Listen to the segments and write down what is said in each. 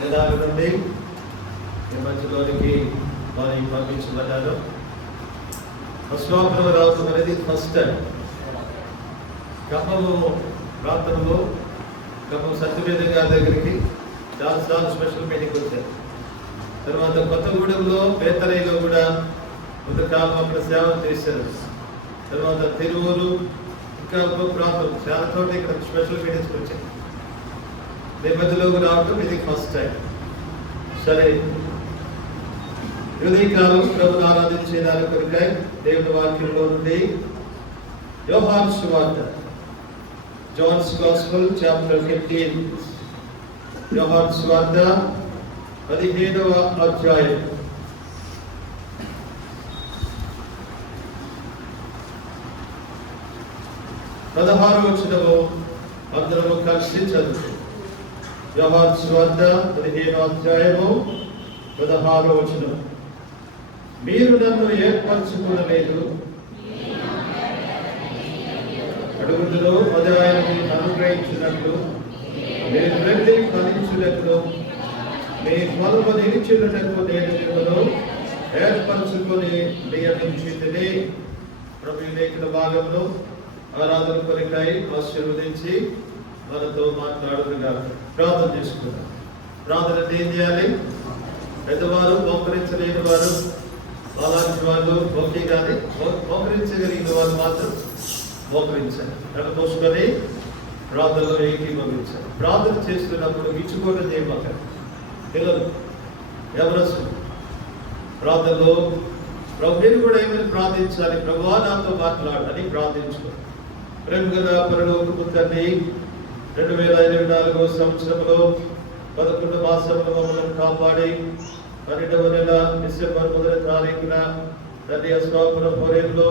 నెలాల నుండి ఈ మధ్యలోనికి వారిని పంపించబడ్డారు. పశ్చిమాపురం రావడం అనేది ఫస్ట్ టైం. ఖమ్మము ప్రాంతంలో ఖమ్మం సత్యవేద గారి దగ్గరికి చాలాసార్లు స్పెషల్ మీటింగ్ వచ్చారు. తర్వాత కొత్తగూడెంలో బేతరైలో కూడా కొంతకాలం అక్కడ సేవ చేశారు. తర్వాత తిరువురు ఇంకా ఇంకో ప్రాంతం చాలా చోట్ల ఇక్కడ స్పెషల్ మీటింగ్స్కి వచ్చాయి. నేపథ్యంలోకి రావడం ఇది ఫస్ట్ టైం. సరే, ఉదయకాలం ప్రభువును ఆరాధించేదాని కొరకై దేవుని వాక్యంలో నుండి యోహాను సువార్త, జాన్స్ గాస్పెల్ చాప్టర్ 15, యోహాను సువార్త 15వ అధ్యాయం 16వ వచనము అందరము కలిసి చదువు. యోహాను సువార్త 15వ అధ్యాయము 16వ వచనం. మీరు నన్ను ఏర్పరచుకోలేదు, అడుగుదులో అది ఆయన మీకు అనుగ్రహించినట్లు నేను వెళ్ళి ఫలించుటకు మీ ఫలము నిలిచినటకు నేను మిమ్మల్ని ఏర్పరచుకొని నియమించింది. ప్రభు లేఖన భాగంలో ఆరాధన కొరకై ఆశీర్వదించి మనతో మాట్లాడుతుగా ప్రార్థన చేసుకుంటాం. ప్రార్థన ఏం చేయాలి? పెద్దవారు మోకరించలేని వారు, అలాంటి వాళ్ళు ఓకే, కానీ మోకరించగలిగిన వారు మాత్రం మోకరించాలి. కళ్ళు మూసుకొని ప్రార్థనలో ఏకీభవించాలి. ప్రార్థన చేస్తున్నప్పుడు ఇచ్చుకోవడం చేయమాక. పిల్లలు ఎవరసు ప్రార్థనలో ప్రభుని కూడా ఏమైనా ప్రార్థించాలి. ప్రభువా నాతో మాట్లాడని ప్రార్థించుకో. ప్రేమ గల పరలోకపు తండ్రి, 2024వ సంవత్సరంలో 11 మాసంలో మమ్మల్ని కాపాడి 12వ నెల డిసెంబర్ 1వ తారీఖున తండ్రి అస్వాపురం హోరేల్లో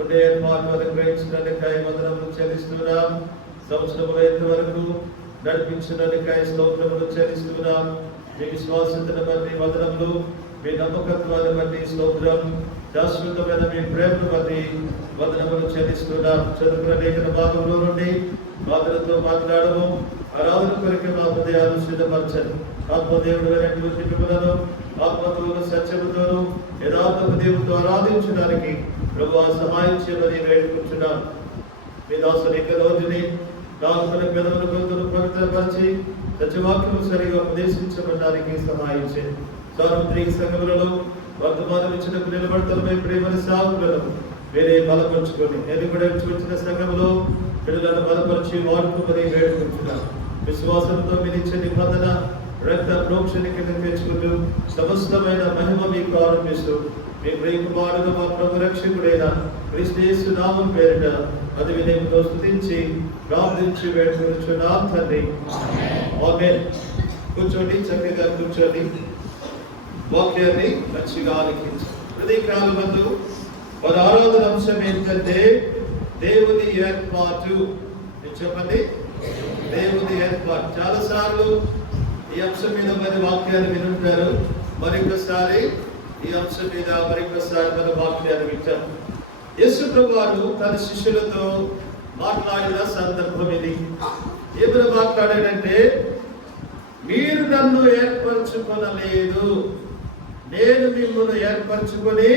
ఉండే ఏర్పాటు అనుగ్రహించడానికై వందనములు చెల్లిస్తున్నాం. సంవత్సరంలో ఇంతవరకు నడిపించడానికై స్తోత్రములు చెల్లిస్తున్నాం. మీ విశ్వాసతను బట్టి వందనములు, మీ నమ్మకత్వాన్ని బట్టి స్తోత్రం, శాశ్వతమైన మీ ప్రేమను బట్టి వందనములు చెల్లిస్తున్నాం. చదువుకున్న లేఖన భాగంలో నుండి బాధలతో మాట్లాడము, ఆరాధన కొరకు మా హృదయాలు సిద్ధపరచండి. ఆత్మదేవుడు అయినటువంటి మిమ్మలను ఆత్మతోను సత్యముతోను యథార్థపు దేవుడితో ఆరాధించడానికి ప్రభువా సహాయం చేయమని వేడుకుంటున్నాం. మీ దాసుని యొక్క రోజుని దాసుల పెదవుల గొంతును పవిత్రపరిచి సత్యవాక్యము సరిగా ఉపదేశించబడడానికి సహాయం చేయండి. సార్వత్రిక సంఘములలో వర్తమానం ఇచ్చినకు నిలబడతలపై ప్రేమని సాగులను వేరే బలపరుచుకొని నేను కూడా వచ్చిన సంఘములో పిల్లలను బలపరిచి వాడుకోమని వేడుకుంటున్నాం. విశ్వాసంతో మీరు ఇచ్చే నిబంధన రక్త ప్రోక్షణ కింద తెచ్చుకుంటూ సమస్తమైన మహిమ మీకు ఆరంభిస్తూ మీ ప్రియకుమారుడు మా ప్రభు రక్షకుడైన క్రీస్తు యేసు నామం పేరిట అది వినయంతో స్తుతించి ప్రార్థించి వేడుకొనుచున్నాం తండ్రి. ఆమేన్. కూర్చోండి, చక్కగా కూర్చోండి. వాక్యాన్ని మంచిగా ఆలకించండి. ఉదయకాలం నందు మన ఆరాధన అంశం ఏంటంటే దేవుని ఏర్పాటు. చెప్పండి, దేవుని ఏర్పాటు. చాలా సార్లు ఈ అంశం మీద మరి వాక్యాలు వినుంటారు. మరొకసారి ఈ అంశం మీద మరొకసారి మన వాక్యాలు వింటారు. యేసు ప్రభువారు తన శిష్యులతో మాట్లాడిన సందర్భం ఇది. ఏమైనా మాట్లాడాడంటే, మీరు నన్ను ఏర్పరచుకొనలేదు, నేను మిమ్మల్ని ఏర్పరచుకొని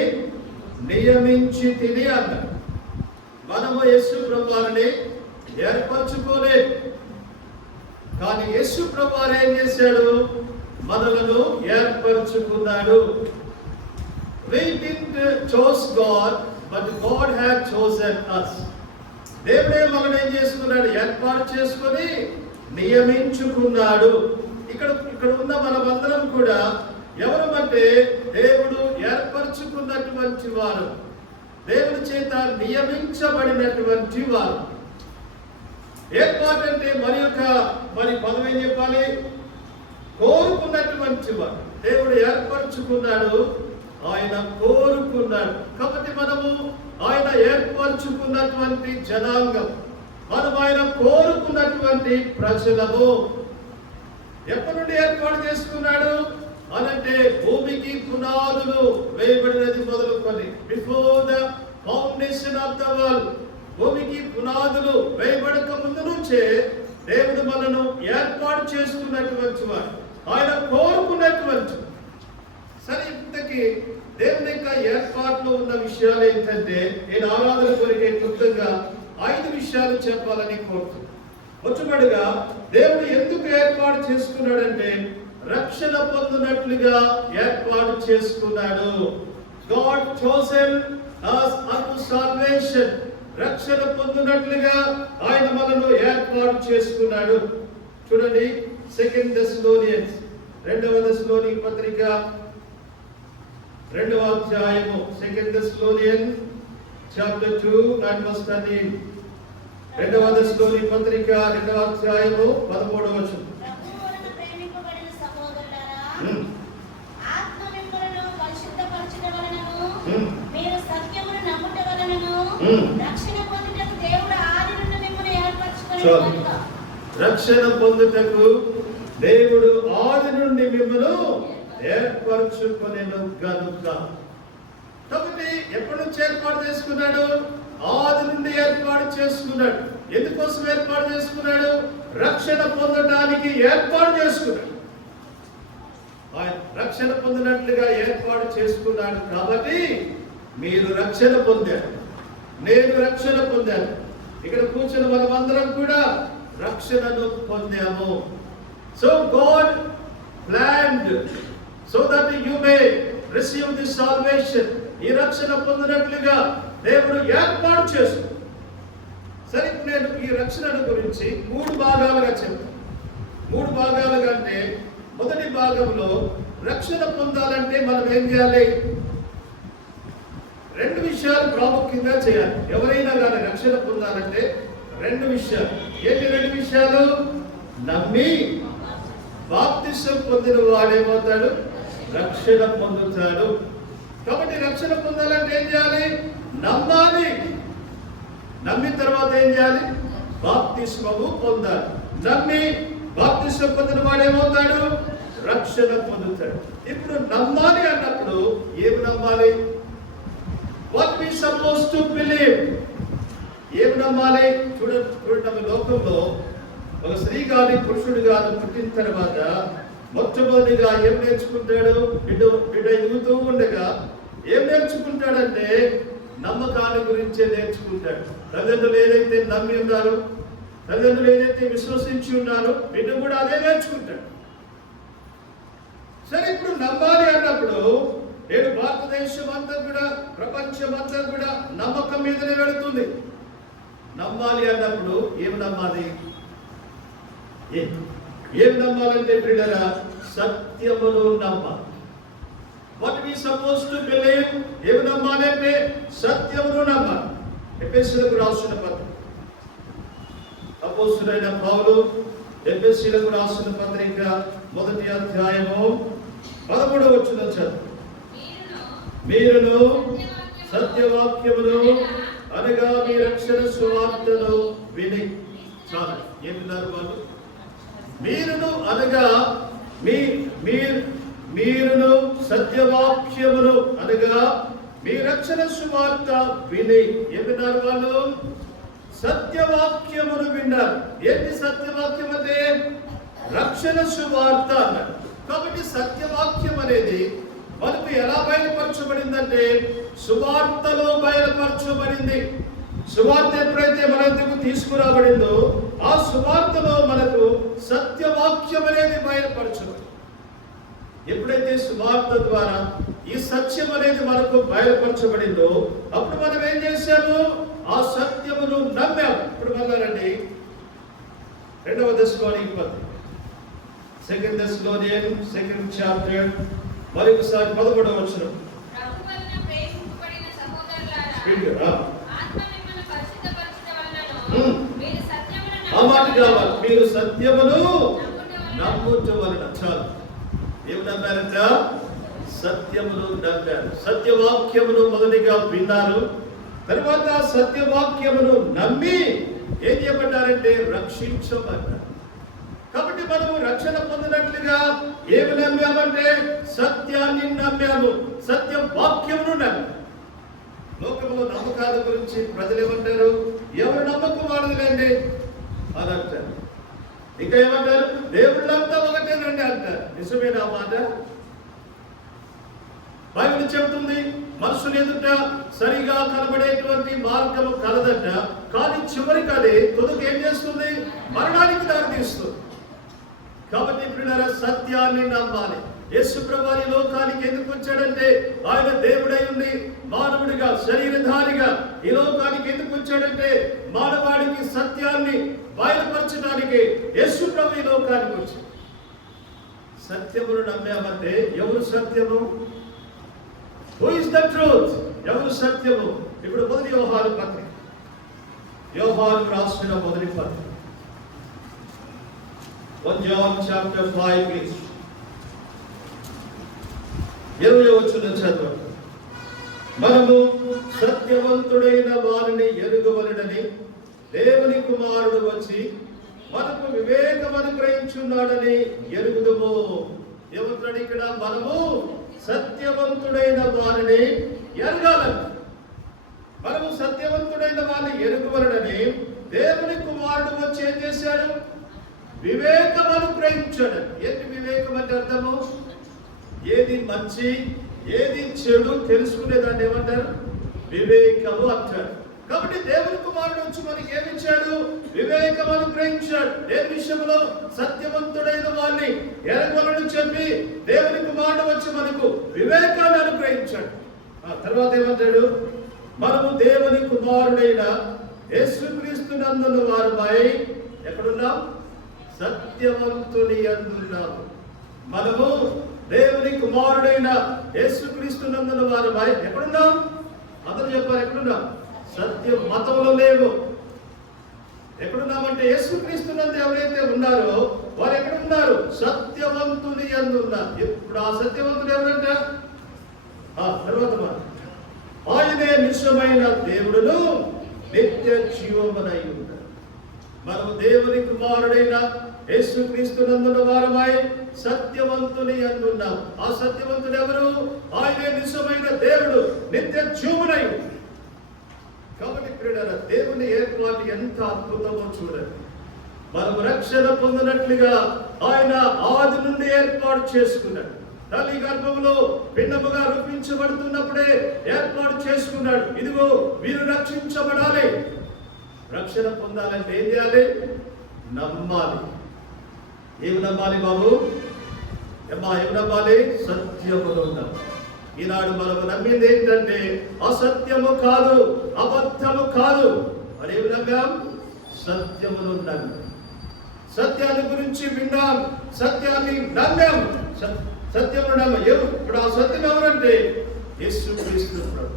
నియమించి తిని అన్నాడు. మనము యేసు ప్రభువారిని ఏర్పరచుకోలేదు, కానీ యేసు ప్రభువారు ఏం చేశాడు? మనలను ఏర్పరచుకున్నాడు. We didn't choose God, but God had chosen us. దేవుడే మనల్ని ఏం చేసుకున్నాడు? ఏర్పాటు చేసుకొని నియమించుకున్నాడు. ఇక్కడ ఉన్న మనమందరం కూడా ఎవరమంటే దేవుడు ఏర్పరచుకున్నటువంటి వారు, దేవుడి చేత నియమించబడినటువంటి వారు. ఏర్పాటంటే మరి పదం ఏం చెప్పాలి? కోరుకున్నటువంటి వారు. దేవుడు ఏర్పరచుకున్నాడు, ఆయన కోరుకున్నాడు. కాబట్టి మనము ఆయన ఏర్పరచుకున్నటువంటి జనాంగం, మనం ఆయన కోరుకున్నటువంటి ప్రజలము. ఎప్పటి నుండి ఏర్పాటు చేసుకున్నాడు అనంటే, భూమికి పునాదులు వేయబడినది మొదలుకొని, before the foundation of the world, భూమికి పునాదులు వేయబడక ముందు నుంచే దేవుడు మనను ఏర్పాటు చేసుకున్నటువంటి వాడు. ఆయన కోరుకున్నటువంటి. సరే, ఇంతకీ దేవుని యొక్క ఏర్పాట్లో ఉన్న విషయాలు ఏంటంటే, నేను ఆరాధన కొరికే క్లుప్తంగా 5 విషయాలు చెప్పాలని కోరుతున్నాను. మొట్టమొదటిగా దేవుడు ఎందుకు ఏర్పాటు చేసుకున్నాడంటే రక్షణ పొందినట్లుగా ఏర్పాటు చేసుకున్నాడు. God chosen us unto salvation. రక్షణ పొందినట్లుగా ఆయన మనను ఏర్పాటు చేసుకున్నాడు. చూడండి, 2 Thessalonians 2వ దెస్సలోనిక పత్రిక 2వ అధ్యాయము 2 Thessalonians chapter 2 and verse 13. 2వ దెస్సలోనిక పత్రిక 2వ అధ్యాయము 13వ వచనం. మీరు సత్యమును నమ్ముట వలనను రక్షణ పొందుటకు దేవుడు ఆది నుండి మిమ్మల్ని ఏర్పరచుకొనెను. రక్షణ పొందుటకు దేవుడు ఆది నుండి మిమ్మల్ని ఏర్పరచుకొనెను గనుక. కాబట్టి ఎప్పటి నుంచి ఏర్పాటు చేసుకున్నాడు? ఆది నుండి ఏర్పాటు చేసుకున్నాడు. ఎందుకోసం ఏర్పాటు చేసుకున్నాడు? రక్షణ పొందడానికి ఏర్పాటు చేసుకున్నాడు. ఆయన రక్షణ పొందినట్లుగా ఏర్పాటు చేసుకున్నాడు. కాబట్టి మీరు రక్షణ పొందారు, నేను రక్షణ పొందాను. ఇక్కడ కూర్చున్న మనమందరం కూడా రక్షణను పొందాము. So God planned so that you may receive the salvation. ఈ రక్షణ పొందినట్లుగా దేవుడు ఏర్పాటు చేసుకున్నాడు. సరే, నేను ఈ రక్షణ గురించి 3 భాగాలుగా చెప్తాను. 3 భాగాలుగా అంటే, మొదటి భాగంలో రక్షణ పొందాలంటే మనం ఏం చేయాలి? 2 విషయాలు ప్రాముఖ్యంగా చేయాలి. ఎవరైనా కానీ రక్షణ పొందాలంటే 2 విషయాలు. ఏంటి 2 విషయాలు? నమ్మి బాప్తిసం పొందిన వాడేమవుతాడు? రక్షణ పొందుతాడు. కాబట్టి రక్షణ పొందాలంటే ఏం చేయాలి? నమ్మాలి. నమ్మిన తర్వాత ఏం చేయాలి? బాప్తిస్మము పొందాలి. నమ్మి బాప్తిసం పొందిన వాడేమవుతాడు? రక్షణ పొందుతాడు. ఇప్పుడు నమ్మాలి అన్నప్పుడు ఏమి నమ్మాలి? What we suppose to believe. ఏమి నమ్మాలి? చూడండి, లోకంలో ఒక స్త్రీ కానీ పురుషుడు కానీ పుట్టిన తర్వాత మొట్టమొదటిగా ఏం నేర్చుకుంటాడు? బిడ్డ ఎదుగుతూ ఉండగా ఏం నేర్చుకుంటాడంటే నమ్మకాల గురించే నేర్చుకుంటాడు. తల్లిదండ్రులు ఏదైతే నమ్మి ఉన్నారు, తల్లిదండ్రులు ఏదైతే విశ్వసించి ఉన్నారో బిడ్డ కూడా అదే నేర్చుకుంటాడు. సరే, ఇప్పుడు నమ్మాలి అన్నప్పుడు నేను భారతదేశం అంతా కూడా, ప్రపంచం అంతా కూడా నమ్మకం మీదనే వెళుతుంది. నమ్మాలి అన్నప్పుడు ఏమి నమ్మాలి? ఏం నమ్మాలంటే ప్రియులారా, సత్యమును నమ్మాలి. What we suppose to believe. ఏమి నమ్మాలంటే సత్యమును నమ్మాలి. ఎఫెసీయులకు రాసిన పత్రిక, అపోస్తలుడైన పౌలు ఎఫెసీయులకు రాసిన పత్రిక 1వ అధ్యాయము 13వ వచనం చదువు. మీరును సత్యవాక్యమును అనగా మీ రక్షణ సువార్తను విని. చాలా ఏమిన్నారు వాళ్ళు? మీరును అనగా మీరును సత్యవాక్యమును అనగా మీ రక్షణ సువార్త విని. ఏమిన్నారు వాళ్ళు? సత్యవాక్యమును విన్నారు. ఏంటి సత్యవాక్యం అంటే? రక్షణ సువార్త అన్నారు. కాబట్టి సత్యవాక్యం అనేది మనకు ఎలా బయలుపరచబడిందంటే సువార్తలో బయలుపరచబడింది. సువార్త ఎప్పుడైతే మన వద్దకు తీసుకురాబడిందో ఆ సువార్తలో మనకు సత్యవాక్యం అనేది బయలుపరచబడింది. ఎప్పుడైతే సువార్త ద్వారా ఈ సత్యం అనేది మనకు బయలుపరచబడిందో అప్పుడు మనం ఏం చేశాము? ఆ సత్యమును నమ్మాము. ఇప్పుడు మళ్ళారండి 2వ దెస్సలోనిక పత్రిక 2 Thessalonians 2nd chapter మరొకసారి 11వ వచనం. ఆ మాట కావాలి. మీరు సత్యమును నమ్ముట వలన. చాలు. ఏమి నమ్మారంట? సత్యమును నమ్మారు. సత్యవాక్యమును మొదటిగా విన్నారు. తర్వాత సత్యవాక్యమును నమ్మి ఏం చేయబడ్డారంటే రక్షించబడ్డారు. కాబట్టి మనము రక్షణ పొందినట్లుగా ఏమి నమ్మామంటే సత్యాన్ని నమ్మాము, సత్య వాక్యమును నమ్మాము. లోకంలో నమ్మకాల గురించి ప్రజలు ఏమంటారు? ఎవరు నమ్మకం వాడదులేండి అని అంటారు. ఇంకా ఏమంటారు? దేవుళ్ళంతా ఒకటేనండి అంటారు. నిజమేనా మాట? బైబిల్ చెప్తుంది మనుషులు ఎదుట సరిగా కనబడేటువంటి మార్గము కలదట, కానీ చివరికి అది తుదకు ఏం చేస్తుంది? మరణానికి దారితీస్తుంది. కాబట్టి ఇప్పుడు సత్యాన్ని నమ్మాలి. యేసు ప్రభువు ఈ లోకానికి ఎందుకు వచ్చాడంటే, ఆయన దేవుడై ఉండి మానవుడిగా శరీరధారిగా ఈ లోకానికి ఎందుకు వచ్చాడంటే, మానవాడికి సత్యాన్ని బయలుపరచడానికి యేసు ప్రభువు ఈ లోకానికి వచ్చాడు. సత్యమును నమ్మామంటే ఎవరు సత్యము? Who is the truth? ఎవరు సత్యము? ఇప్పుడు మొదటి యోహాను పత్రిక, యోహాను రాసిన మొదటి పత్రిక 1 John chapter 5 please. 20వ వచనం చదవండి. మనము సత్యవంతుడైన వారిని ఎరుగవలెనని దేవుని కుమారుడు వచ్చి మనకు వివేకం అనుగ్రహించున్నాడని ఎరుగుదుము. ఏమంటాడు ఇక్కడ? మనము సత్యవంతుడైన వారిని ఎరగాలని, మనము సత్యవంతుడైన వారిని ఎరుగవలెనని దేవుని కుమారుడు వచ్చి ఏం చేశాడు? వివేకం అనుగ్రహించాడు. ఏంటి వివేకం అంటే అర్థము? ఏది మంచి ఏది చెడు తెలుసుకునేదాన్ని ఏమంటారు? వివేకము అంటారు. కాబట్టి దేవుని కుమారుడు వచ్చి మనకి ఏమిచ్చాడు? వివేకం అనుగ్రహించాడు. ఏ విషయంలో? సత్యవంతుడైన వారిని ఎరగవలని చెప్పి దేవుని కుమారుడు వచ్చి మనకు వివేకాన్ని అనుగ్రహించాడు. ఆ తర్వాత ఏమంటాడు? మనము దేవుని కుమారుడైన యేసుక్రీస్తు నందున్న వారమై ఎక్కడున్నాం? సత్యవంతుని యందున్నాము. మనము దేవుని కుమారుడైన యేసుక్రీస్తు నందున్న వారమై ఎక్కడున్నాం? అందరూ చెప్పారు ఎక్కడున్నాం? సత్య మతంలో లేవు. ఎక్కడున్నామంటే యేసుక్రీస్తు నందు ఎవరైతే ఉన్నారో వారు ఎక్కడున్నారు? సత్యవంతుని యందు ఉన్నారు. ఇప్పుడు ఆ సత్యవంతుడు ఎవరంట? తర్వాత ఆయనే నిశ్చయమైన దేవుడును నిత్య జీవమునై ఉన్నాడు. మనము దేవుని కుమారుడైన యేసుక్రీస్తు నందున్న వారమై సత్యవంతుని యందు ఉన్నాం. ఆ సత్యవంతుడు ఎవరు? ఆయనే నిశ్చయమైన దేవుడు, నిత్య జీవమునై ఉన్నాడు. కాబట్టి ప్రియులారా, దేవుని ఏర్పాటు ఎంత అద్భుతమో చూడండి. మనము రక్షణ పొందినట్లుగా ఆయన ఆది నుండి ఏర్పాటు చేసుకున్నాడు. తల్లి గర్భంలో భిన్నముగా రూపించబడుతున్నప్పుడే ఏర్పాటు చేసుకున్నాడు. ఇదిగో మీరు రక్షించబడాలి. రక్షణ పొందాలంటే ఏం చేయాలి? నమ్మాలి. ఏమి నమ్మాలి బాబు? ఏమి నమ్మాలి? సత్యమును నమ్మాలి. ఈనాడు మనము నమ్మింది ఏంటంటే అసత్యము కాదు, అబద్ధము కాదు. మరేమి నమ్మాం? సత్యమును నమ్మాం. సత్యాన్ని గురించి విన్నాం, సత్యాన్ని నమ్మాం. సత్యమును నమ్మాం. ఇప్పుడు ఆ సత్యం ఎవరంటే యేసుక్రీస్తు ప్రభు.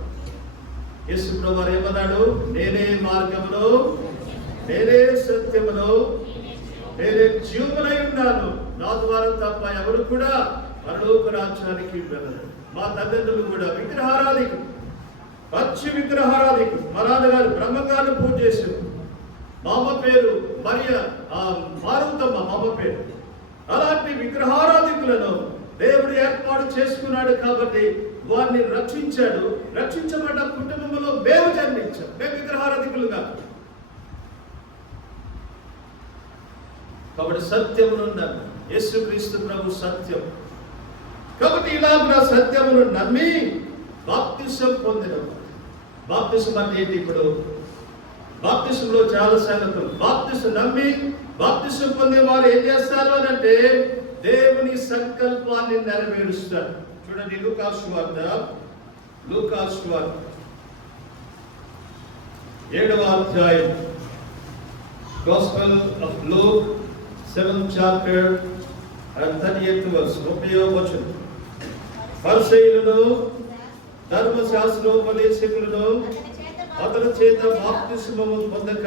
యేసు ప్రభు ఏమన్నాడు? నేనే మార్గమును, నేనే సత్యమును, నేనే జీవమునై ఉన్నాను. నా ద్వారా తప్ప ఎవరు కూడా పరలోక రాజ్యానికి వెళ్ళరు. మా తల్లిదండ్రులు కూడా విగ్రహారాధికులు, పచ్చి విగ్రహారాధికులు. మా నాన్నగారు బ్రహ్మగారిని పూజ చేశారు. మా అమ్మ పేరు మారుతమ్మ, మా అమ్మ పేరు. అలాంటి విగ్రహారాధికులను దేవుడు ఏర్పాటు చేసుకున్నాడు. కాబట్టి వారిని రక్షించాడు. రక్షించబడ్డ కుటుంబంలో మేము జన్మించాం. మేము విగ్రహారాధికులుగా. కాబట్టి సత్యమును నమ్మి యేసుక్రీస్తు ప్రభు సత్యం. కాబట్టి ఇలాగ సత్యమును నమ్మి బాప్తిసం పొందిన. బాప్తిసం అంటే ఏంటి? ఇప్పుడు బాప్తిసంలో చాలా సంగతులు. బాప్తిసం నమ్మి బాప్తిసం పొందే వారు ఏం చేస్తారు అని అంటే దేవుని సంకల్పాన్ని నెరవేరుస్తారు. చూడండి లూకాసు వార్త 7వ అధ్యాయం, Gospel of Luke 7th chapter and 30th verse. 30వ వచనం. పరిసయ్యులను ధర్మశాస్త్రోపదేశకులను అతని చేత బాప్తిస్మము పొందక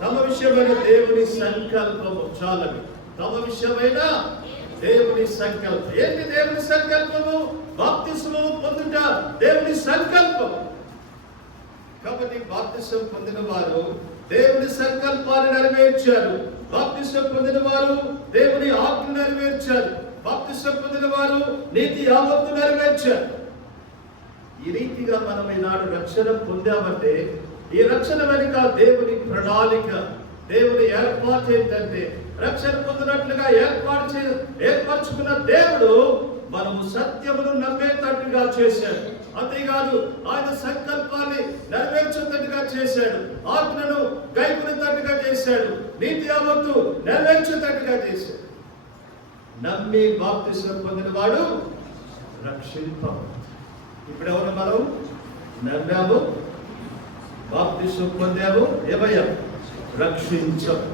తమ విషయమైన దేవుని సంకల్పము. చాలని తమ విషయమైన దేవుని సంకల్పం. ఏంటి దేవుని సంకల్పము? బాప్తిస్మము పొందుట దేవుని సంకల్పం. కాబట్టి బాప్తిసం పొందిన వారు దేవుని సంకల్పాన్ని నెరవేర్చారు. బాప్తిసం పొందిన వారు దేవుని ఆజ్ఞ నెరవేర్చారు. బాప్తిసం పొందిన వారు నీతి యావత్తు నెరవేర్చారు. ఈ రీతిగా మనం ఈనాడు రక్షణ పొందామంటే ఈ రక్షణ వెనుక దేవుని ప్రణాళిక, దేవుని ఏర్పాటు ఏంటంటే రక్షణ పొందినట్లుగా ఏర్పరచుకున్న దేవుడు మనము సత్యమును నమ్మేటట్టుగా చేశాడు. అంతేకాదు ఆయన సంకల్పాన్ని నెరవేర్చేటట్టుగా చేశాడు. ఆజ్ఞను గైకొనేటట్టుగా చేశాడు. నీతి యావత్తు నెరవేర్చేటట్టుగా చేశాడు. నమ్మి బాప్తిసం పొందిన వాడు రక్షింపబడతాడు. ఇప్పుడు ఎవరు మనం నమ్మాము, బాప్తిసం పొందాము, ఏమయ్యాము? రక్షించాము.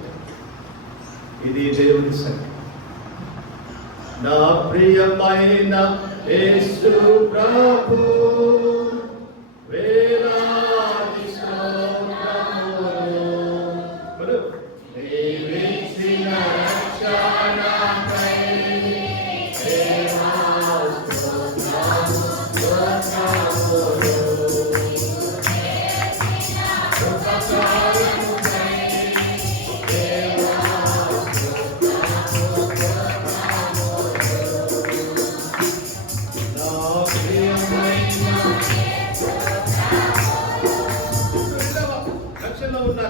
ఇది దేవుని సంగతి. నా ప్రియమైన యేసు ప్రభు వేలాది స్తోత్రములు నీవిచ్చిన రక్షణకై దేవా స్తోత్రములు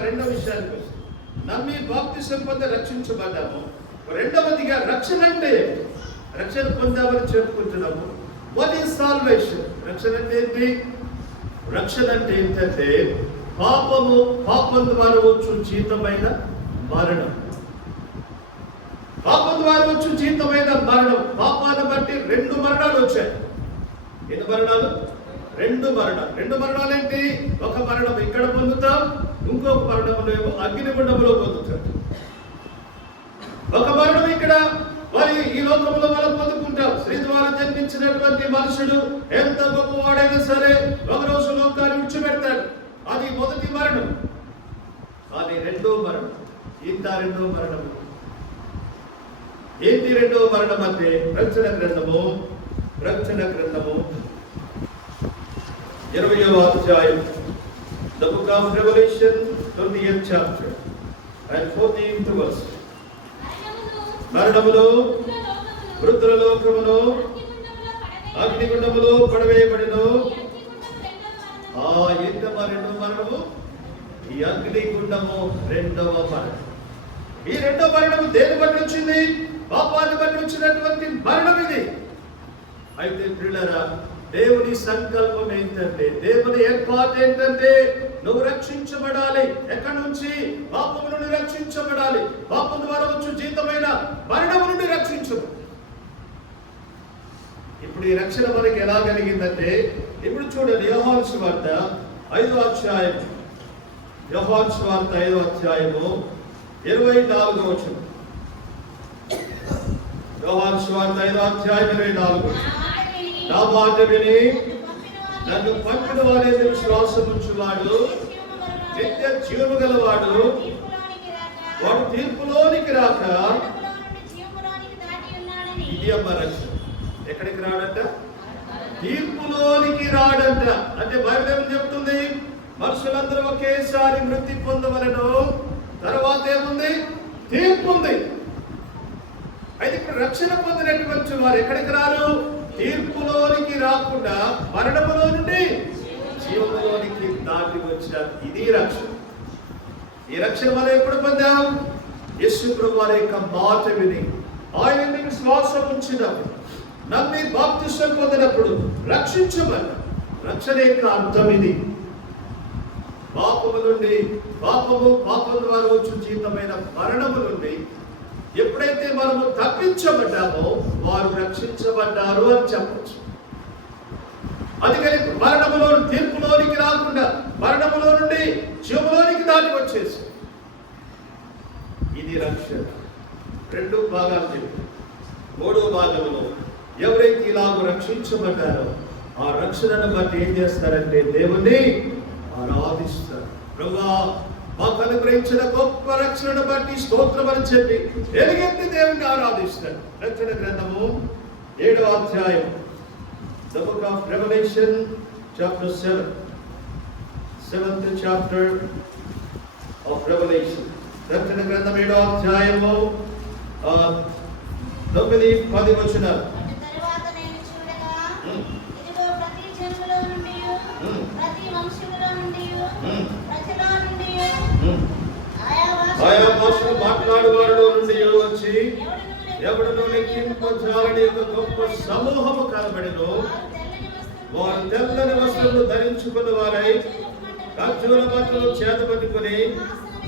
రెండవ విషయానికి నమ్మి బాప్తిసం పొంది రక్షించబడ్డాము. రెండవదిగా రక్షణ అంటే రక్షణ పొందామని చెప్పుకుంటున్నాము. What is salvation? రక్షణ అంటే ఏంటి? రక్షణ అంటే ఏంటంటే పాపం ద్వారా వచ్చు జీతమైన మరణం. పాపం ద్వారా వచ్చు జీతమైన మరణం. పాపాన్ని బట్టి 2 మరణాలు వచ్చాయి. ఎన్ని మరణాలు? 2 మరణాలు. 2 మరణాలు ఏంటి? ఒక మరణం ఇక్కడ పొందుతాం, ఇంకొక మరణంలో ఏమో అగ్నిగుండంలో పొందుతాం. ఒక మరణం ఇక్కడ మరి ఈ లోకంలో మనం పొందుకుంటాం. స్త్రీ ద్వారా జన్మించినటువంటి మనుషుడు ఎంత గొప్పవాడైనా సరే ఒక రోజు లోకాన్ని విడిచిపెడతాడు. అది మొదటి మరణం. కానీ 2వ మరణం. ఇంత 2వ మరణం ఏంటి? 2వ మరణం అంటే రక్షణ గ్రంథము 20వ అధ్యాయం, The book of Revelation, 20th chapter and 14th verse. మరణములో వృద్ధుల లోకములో అగ్నిగుండములో పడవేయబడిను. ఏంటమ్మా 2వ మరణము? ఈ అగ్నిగుండము 2వ మరణం. ఈ 2వ మరణము దేని బట్టి వచ్చింది? పాపాన్ని బట్టి వచ్చినటువంటి మరణం ఇది. అయితే ప్రియులారా, దేవుని సంకల్పం ఏంటంటే, దేవుని ఏర్పాటు ఏంటంటే నువ్వు రక్షించబడాలి. ఎక్కడి నుంచి? పాపము నుండి రక్షించబడాలి. పాపం ద్వారా వచ్చు జీతమైన మరణము నుండి రక్షించబడాలి. ఇప్పుడు ఈ రక్షణ మనకి ఎలా కలిగిందంటే, ఇప్పుడు చూడండి యోహాను సువార్త 5వ అధ్యాయం, యోహాను సువార్త 5వ అధ్యాయము 24వ వచనం. యోహాను సువార్త 5వ అధ్యాయం 24వ వచనం. నా మాట విని నన్ను పంపిన వాడే విశ్వాసం ఉంచువాడు నిత్య జీవము గలవాడు, వాడు తీర్పులోనికి రాక. ఇది అమ్మ రక్షణ. ఎక్కడికి రాడంట? తీర్పులోనికి రాడంట. అంటే బైబిల్ ఏమని చెప్తుంది? మనుషులందరూ ఒకేసారి మృతి పొందవలెను. తర్వాత ఏముంది? తీర్పు ఉంది. అయితే ఇప్పుడు రక్షణ పొందినటువంటి వారు ఎక్కడికి రారు? తీర్పులోనికి రాకుండా మరణములో నుండి జీవములోనికి దాటి వచ్చారు. ఇది రక్షణ. ఈ రక్షణ మనం ఎప్పుడు పొందాం? యేసు ప్రభువు వారి యొక్క మాట విని ఆయన విశ్వాసం ఉంచినప్పుడు, నమ్మి బాప్తిసం పొందినప్పుడు రక్షించబడ్డాం. రక్షణ యొక్క అర్థం ఇది. పాపము ద్వారా వచ్చు జీతమైన మరణము నుండి ఎప్పుడైతే మనము తప్పించబడ్డామో వారు రక్షించబడ్డారు అని చెప్పచ్చు. అందుకని మరణములో తీర్పులోనికి రాకుండా మరణములో నుండి జీవములోనికి దాటి వచ్చేసి ఇది రక్షణ. 2 భాగాలు చెప్పి 3వ భాగంలో ఎవరైతే ఇలాగ రక్షించబడ్డారో ఆ రక్షణను బట్టి ఏం చేస్తారంటే దేవుణ్ణి ఆరాధిస్తారు. ప్రభువా, మాకు అనుగ్రహించిన గొప్ప రక్షణను బట్టి స్తోత్రం అని చెప్పి ఎలుగెత్తి దేవుణ్ణి ఆరాధిస్తారు. రక్షణ గ్రంథము 7వ అధ్యాయం, The book of Revelation, chapter 7, 7th chapter of Revelation. రక్షణ గ్రంథం 7వ అధ్యాయము 9-10 వచనాలు. తరువాత నేను చూడగా ఇదిగో ప్రతి జనములో నుండి ప్రతి వంశములో నుండి ప్రజల నుండి ఆయా భాషలు మాట్లాడు వారిలో నుండి వచ్చి ఎవడును లెక్కింపజాలని ఒక గొప్ప సమూహము కనబడెను. వారు తెల్లని వస్త్రములు ధరించుకున్న వారై ఖర్జూర బట్టలు చేతపట్టుకుని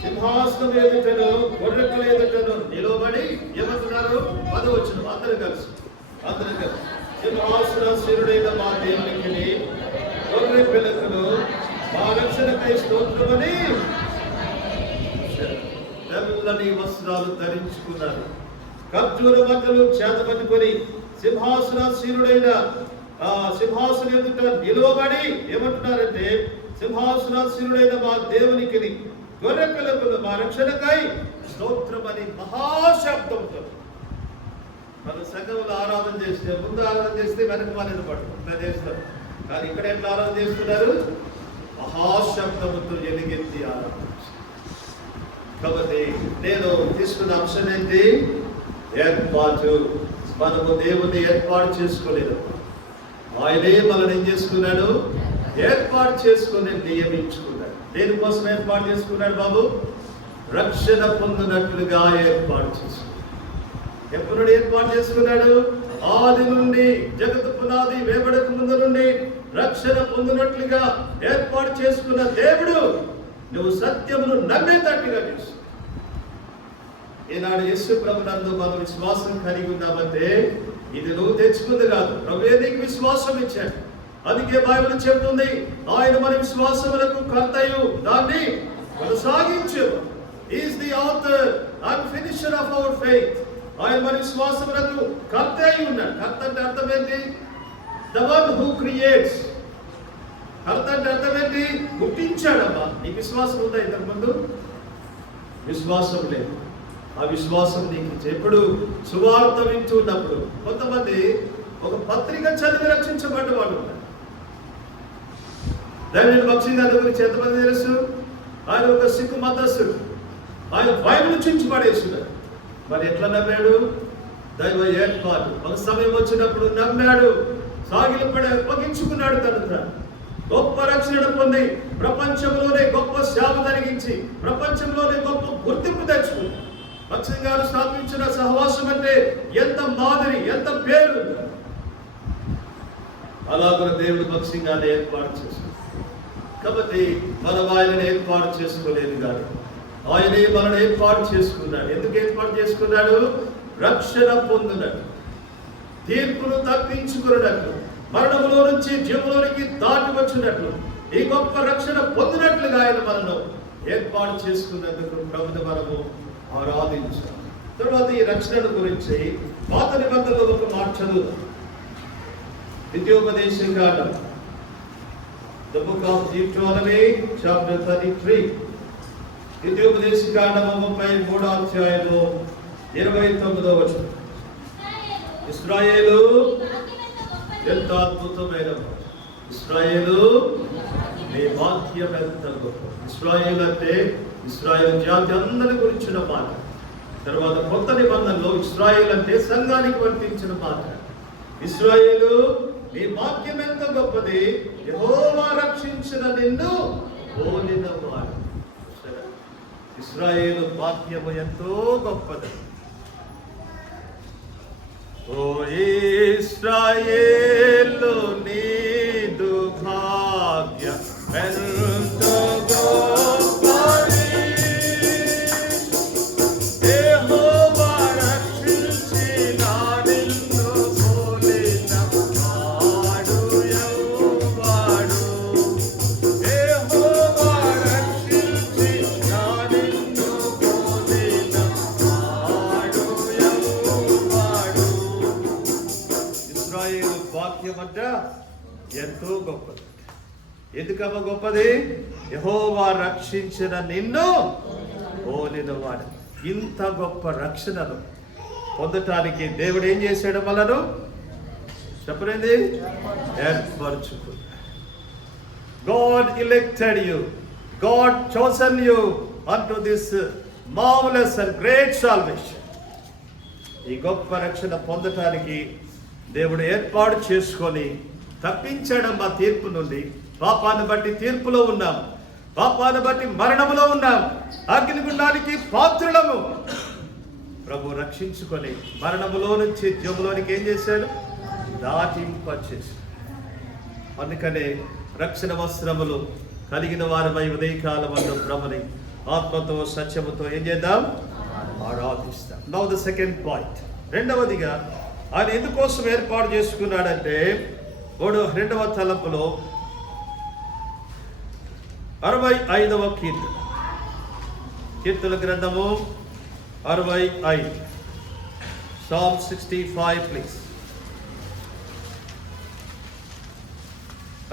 సింహాసనం ఎదుటను గొర్రెల ఎదుటను నిలబడి ఏమంటున్నారు? 10వ వచనం అందరూ కలిసి సింహాసనాసీనుడైన మా దేవునికి గొర్రె పిల్లకును మా రక్షణకై స్తోత్రమని తెల్లని వస్త్రాలు ధరించుకున్నారు. ఖర్జూర బట్టలు చేతపట్టుకొని సింహాసనాసీనుడైన సింహాసనం ఎదుట నిలవబడి ఏమంటున్నారంటే సింహాసనాసీనుడైన మా దేవునికి గొర్రె పిల్లకును మా రక్షణకై స్తోత్రమని మహాశబ్దంతో. మనం సంఘంలో ఆరాధన చేస్తే ముందు ఆరాధన చేస్తే వెనక వాళ్ళని పట్టుకుంటా చేస్తారు. కానీ ఇక్కడ ఎట్లా ఆరాధన చేస్తున్నారు? మహాశబ్దముతో ఎలుగెత్తి ఆరాధన. కాబట్టి నేను తీసుకున్న అంశం ఏంటి? ఏర్పాటు. మనము దేవుని ఏర్పాటు చేసుకోలేదు, ఆయనే మనల్ని ఏం చేసుకున్నాడు? ఏర్పాటు చేసుకుని నియమించుకున్నాడు. దేనికోసం ఏర్పాటు చేసుకున్నాడు బాబు? రక్షణ పొందినట్లుగా ఏర్పాటు చేసుకున్నాడు. ఎప్పుడు ఏర్పాటు చేసుకున్నాడు? ఆది నుండి, జగత్ పునాది వేబడక ముందు నుండి రక్షణ పొందినట్లుగా ఏర్పాటు చేసుకున్న దేవుడు నువ్వు సత్యమును నమ్మేటట్టుగా చేసు. ఈనాడు యేసు ప్రభునందు మనం విశ్వాసం కలిగి ఉన్నామంటే ఇది నువ్వు తెచ్చుకుంది కాదు, ప్రభువే నీకు విశ్వాసం ఇచ్చాడు. అందుకే బైబిల్ చెబుతుంది, ఆయన మన విశ్వాసములకు కర్తయు దాన్ని కొనసాగించు. Is the author and finisher of our faith. ఆయన మన విశ్వాసములకు కర్త అయి ఉన్నాడు. కర్త అంటే అర్థం ఏంటి? The one who creates. కర్త అంటే అర్థం ఏంటి? పుట్టించాడమ్మా. నీకు విశ్వాసం ఉందా? ఇంతకు ముందు విశ్వాసం లేదు. ఆ విశ్వాసం నీకు ఎప్పుడు సువార్త వింటున్నప్పుడు కొంతమంది ఒక పత్రిక చదివి రక్షించబడ్డ వాళ్ళు ఉన్నారు. దాని బక్సీ గారి గురించి ఎంతమంది తెలుసు? ఆయన ఒక సిక్కు మతస్థుడు. ఆయన బైబిల్ చించి పడేస్తున్నాడు. మరి ఎట్లా నమ్మాడు? దైవ ఏర్పాటు. ఒక సమయం వచ్చినప్పుడు నమ్మాడు, సాగిలపడి అప్పగించుకున్నాడు. తను గొప్ప రక్షణ పొంది ప్రపంచంలోనే గొప్ప సేవ జరిగించి ప్రపంచంలోనే గొప్ప గుర్తింపు తెచ్చుకున్నాడు. బక్సీ గారు స్థాపించిన సహవాసం అంటే ఎంత మాదిరి, ఎంత పేరు. అలాగే దేవుడు బక్సీ గారిని ఏర్పాటు చేసుకున్నాడు. కాబట్టి మనం ఆయనను ఏర్పాటు చేసుకోలేదు కానీ ఆయనే మనల్ని ఏర్పాటు చేసుకున్నాడు. ఎందుకు ఏర్పాటు చేసుకున్నాడు? రక్షణ పొందినట్టు, తీర్పును తప్పించుకున్నట్లు, మరణంలో నుంచి జీవంలోనికి దాటి వచ్చినట్లు, ఈ గొప్ప రక్షణ పొందినట్లుగా ఆయన మనను ఏర్పాటు చేసుకున్నందుకు ప్రభుని మనము ఆరాధించాం. తర్వాత ఈ రక్షణ గురించి పాత నిబంధనలో ఒక మాట చదువుదాం. ద్వితీయోపదేశం కాండం, The book of Deuteronomy, chapter 33. ద్వితీయోపదేశ కాండము 33వ అధ్యాయము 29వ వచనం. ఇశ్రాయేలు ఎంత అద్భుతమైన ఇశ్రాయేలు నీ వాక్యం ఎంత గొప్ప. ఇశ్రాయేలు అంటే ఇశ్రాయేలు జాతి అందరి గురించిన మాట. తర్వాత కొత్త నిబంధనలో ఇశ్రాయేలు అంటే సంఘానికి వర్తించిన మాట. ఇశ్రాయేలు నీ వాక్యం ఎంత గొప్పది, యెహోవా రక్షించిన నిన్ను పోలినవాడు. ఇశ్రాయేలు వాక్యము ఎంతో గొప్పది. ఓ ఇశ్రాయేలు నీదు భాగ్యం ఎంతో గొప్పది, యెహోవా రక్షించిన నిన్ను పోలిన వాడు ఎవడు. యెహోవా రక్షించిన నిన్ను పోలిన వాడు ఎవడు. ఇశ్రాయేలు వాక్యం అంటే ఎంతో గొప్పది. ఎందుకమ్మ గొప్పది? యెహోవా రక్షించిన నిన్ను పోలినవాడు. ఇంత గొప్ప రక్షణను పొందటానికి దేవుడు ఏం చేశాడు? మనను చెప్పలేంది ఏర్పరచుకున్నాడు. God elected you, God chosen you unto this marvelous and great salvation. ఈ గొప్ప రక్షణ పొందటానికి దేవుడు ఏర్పాటు చేసుకొని తప్పించాడమ్మా తీర్పు నుండి. పాపాన్ని బట్టి తీర్పులో ఉన్నాం, పాపాన్ని బట్టి మరణములో ఉన్నాం, అగ్నిగుండానికి పాత్రులము. ప్రభు రక్షించుకొని మరణములో నుంచి జీవములోనికి ఏం చేశాడు? దాటింపచేశాడు. అందుకనే రక్షణ వస్త్రములు కలిగిన వారమై ఉదయకాలమందు ప్రభుని ఆత్మతో సత్యముతో ఏం చేద్దాం? ఆరాధిస్తాం. Now the second point. రెండవదిగా ఆయన ఎందుకోసం ఏర్పాటు చేసుకున్నాడంటే 2వ తలంపులో 65వ కీర్తన, కీర్తన గ్రంథము 65, Psalm 65 ప్లీజ్.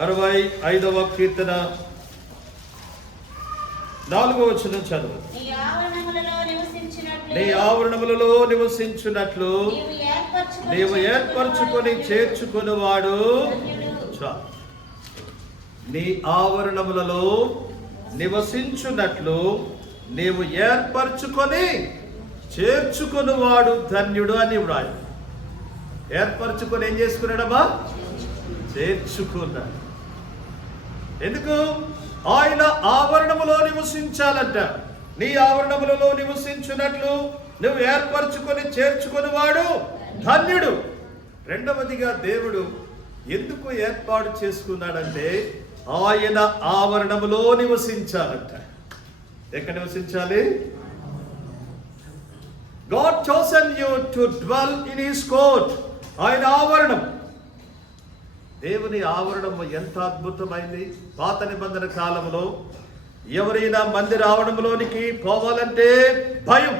65వ కీర్తన 4వ వచనం చదువు. నీ ఆవరణములలో నివసించున్నట్లు నీవు ఏర్పరచుకొని చేర్చుకునివాడు. నీ ఆవరణములలో నివసించున్నట్లు నీవు ఏర్పరచుకొని చేర్చుకునివాడు ధన్యుడు అని వ్రాయి. ఏర్పరచుకొని ఏం చేసుకున్నాడమ్మా? చేర్చుకున్నాడు. ఎందుకు? ఆయన ఆవరణములో నివసించాలంట. నీ ఆవరణములలో నివసించున్నట్లు నువ్వు ఏర్పరచుకొని చేర్చుకునివాడు ధన్యుడు. రెండవదిగా దేవుడు ఎందుకు ఏర్పాటు చేసుకున్నాడంటే ఆయన ఆవరణములో నివసించాలంట. ఎక్కడ నివసించాలి? God chosen you to dwell in his court. ఆయన ఆవరణం, దేవుని ఆవరణము ఎంత అద్భుతమైంది. పాత నిబంధన కాలంలో ఎవరైనా మందిర ఆవరణంలోనికి పోవాలంటే భయం.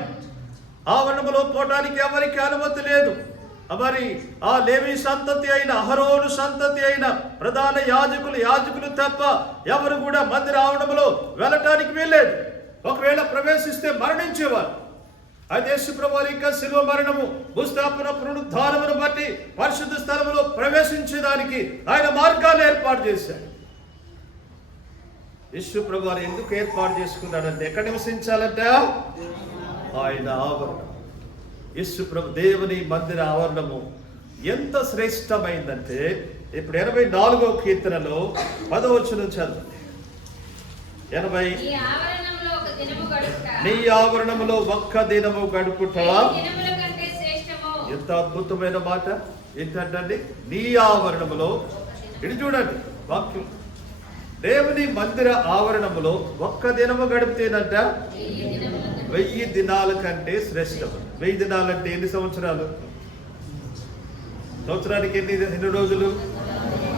ఆవరణములో పోవడానికి ఎవరికి అనుమతి లేదు. మరి ఆ లేవి సంతతి అయిన, అహరోను సంతతి అయిన ప్రధాన యాజకులు తప్ప ఎవరు కూడా మందిర ఆవరణములో వెళ్ళటానికి వీల్లేదు. ఒకవేళ ప్రవేశిస్తే మరణించేవారు. అయితే యేసుప్రభువారి యొక్క శిలువ మరణము, భూస్థాపన, పునరుద్ధానమును బట్టి పరిశుద్ధ స్థలములో ప్రవేశించడానికి ఆయన మార్గాన్ని ఏర్పాటు చేశాడు. యేసుప్రభువారు ఎందుకు ఏర్పాటు చేసుకున్నాడంటే ఎక్కడ నివసించాలంట? ఆయన ఆవరణం. యేసుప్రభు దేవుని మందిర ఆవరణము ఎంత శ్రేష్టమైందంటే ఇప్పుడు 84వ కీర్తనలో 10వ వచనం చదువు. 80 నీ ఆవరణములో ఒక్క దినము గడుపుట ఎంత అద్భుతమైన మాట. ఏంటంటే నీ ఆవరణములో, ఇది చూడండి వాక్యం, దేవుని మందిర ఆవరణములో ఒక్క దినము గడిపితేనంట 1000 దినాల కంటే శ్రేష్టం. 1000 దినాలంటే ఎన్ని సంవత్సరాలు? సంవత్సరానికి ఎన్ని రోజులు?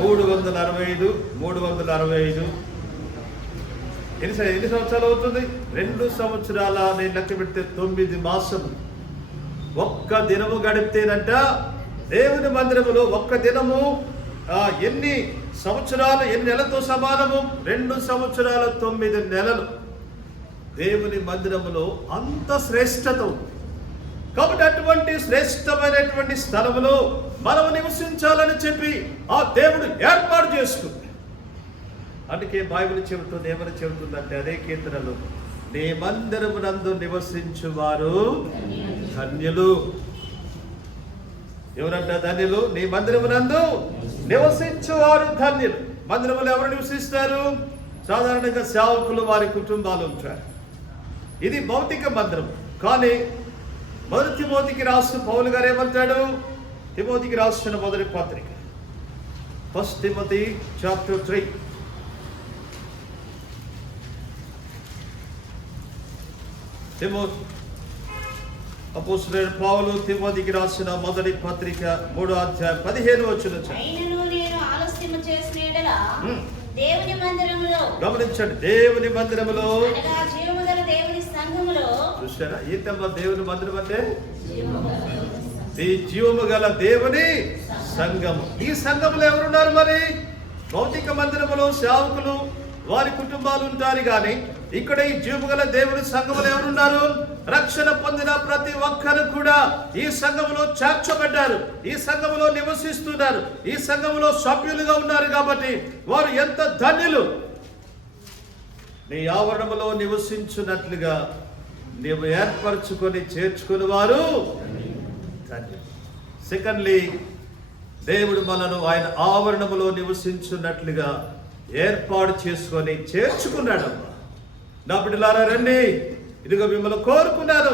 365. 365 ఎన్ని సంవత్సరాలు అవుతుంది? 2 సంవత్సరాల నేను లెక్క పెడితే 9 మాసము. ఒక్క దినము గడిపితేనంట దేవుని మందిరములో ఒక్క దినము ఎన్ని సంవత్సరాలు, ఎన్ని నెలలతో సమానము? 2 సంవత్సరాల 9 నెలలు. దేవుని మందిరములో అంత శ్రేష్టత ఉంది. కాబట్టి అటువంటి శ్రేష్టమైనటువంటి స్థలములో మనం నివసించాలని చెప్పి ఆ దేవుడు ఏర్పాటు చేసుకుంది. అందుకే బైబిల్ చెబుతుంది, ఏమని చెబుతుందంటే అదే కీర్తనలో, నీ మందిరమునందు నివసించువారు ధన్యులు. ఎవరంట ధన్యులు? నీ మందిరమునందు నివసించువారు ధన్యులు. మందిరములు ఎవరు నివసిస్తారు? సాధారణంగా సేవకులు, వారి కుటుంబాలు ఉంటారు. ఇది భౌతిక మందిరం. కానీ 1 తిమోతికి రాసిన పౌలు గారు ఏమంటాడు? తిమోతికి రాసిన మొదటి పత్రిక 1 Timothy chapter 3. అపోస్తలుడైన పౌలు తిమోతికి రాసిన మొదటి పత్రిక 3వ అధ్యాయం 15వ వచనం. దేవుని మందిరములో, గమనించండి, దేవుని మందిరములో, జీవముగల దేవుని సంఘములో. చూసారా? ఏంటమ్మా దేవుని మందిరం అంటే? ఈ జీవము గల దేవుని సంఘము. ఈ సంఘములో ఎవరున్నారు? మరి భౌతిక మందిరములో సేవకులు, వారి కుటుంబాలు ఉంటారు. కానీ ఇక్కడ ఈ జీవము గల దేవుని సంఘములో ఎవరున్నారు? రక్షణ పొందిన ప్రతి ఒక్కరు కూడా ఈ సంఘములో చేర్చబడ్డారు, ఈ సంఘములో నివసిస్తున్నారు, ఈ సంఘములో సభ్యులుగా ఉన్నారు. కాబట్టి వారు ఎంత ధన్యులు. నీ ఆవరణములో నివసించున్నట్లుగా నీవు ఏర్పరచుకొని చేర్చుకుని వారు ధన్యులు. సెకండ్లీ, దేవుడు మనను ఆయన ఆవరణములో నివసించున్నట్లుగా ఏర్పాటు చేసుకొని చేర్చుకున్నాడమ్మా. నా బిడ్డలారా రండి, ఇదిగో మిమ్మల్ని కోరుకున్నాను,